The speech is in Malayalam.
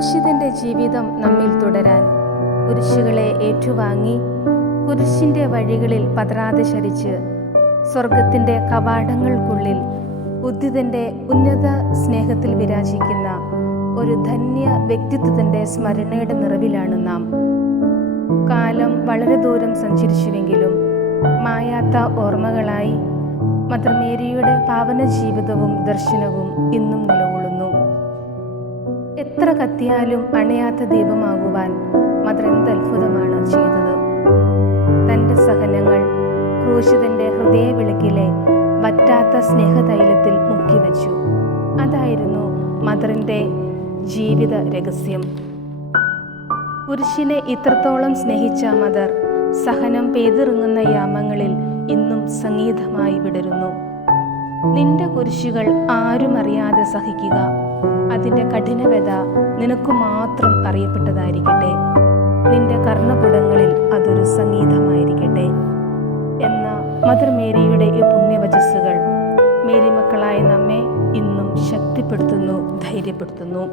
ക്രൂശിതന്റെ ജീവിതം നമ്മിൽ തുടരാൻ കുരിശുകളെ ഏറ്റുവാങ്ങി കുരിശിൻ്റെ വഴികളിൽ പതറാതെ ചരിച്ച് സ്വർഗത്തിൻ്റെ കവാടങ്ങൾക്കുള്ളിൽ ഉദ്ധിതൻ്റെ ഉന്നത സ്നേഹത്തിൽ വിരാജിക്കുന്ന ഒരു ധന്യ വ്യക്തിത്വത്തിൻ്റെ സ്മരണയുടെ നിറവിലാണ് നാം. കാലം വളരെ ദൂരം സഞ്ചരിച്ചുവെങ്കിലും മായാത്ത ഓർമ്മകളായി മദർ മേരിയുടെ പാവന ജീവിതവും ദർശനവും ഇന്നും നിലകൊള്ളുന്നു. എത്ര കത്തിയാലും അണയാത്ത ദീപമാകുവാൻ മദർ എന്തത്ഭുതമാണ് ചെയ്തത്. തൻ്റെ സഹനങ്ങൾ ക്രൂശിതൻ്റെ ഹൃദയവിളക്കിലെ വറ്റാത്ത സ്നേഹതൈലത്തിൽ മുക്കിവെച്ചു. അതായിരുന്നു മദറിൻ്റെ ജീവിത രഹസ്യം. കുരിശിനെ ഇത്രത്തോളം സ്നേഹിച്ച മദർ സഹനം പെയ്തിറങ്ങുന്ന യാമങ്ങളിൽ ഇന്നും സംഗീതമായി വിടരുന്നു. നിന്റെ കുരിശുകൾ ആരും അറിയാതെ സഹിക്കുക, അതിൻ്റെ കഠിനവ്യത നിനക്കു മാത്രം അറിയപ്പെട്ടതായിരിക്കട്ടെ. നിന്റെ കർണപുടങ്ങളിൽ അതൊരു സംഗീതമായിരിക്കട്ടെ എന്ന മദർ മേരിയുടെ ഈ പുണ്യവചസ്സുകൾ മേരി മക്കളായ നമ്മെ ഇന്നും ശക്തിപ്പെടുത്തുന്നു, ധൈര്യപ്പെടുത്തുന്നു.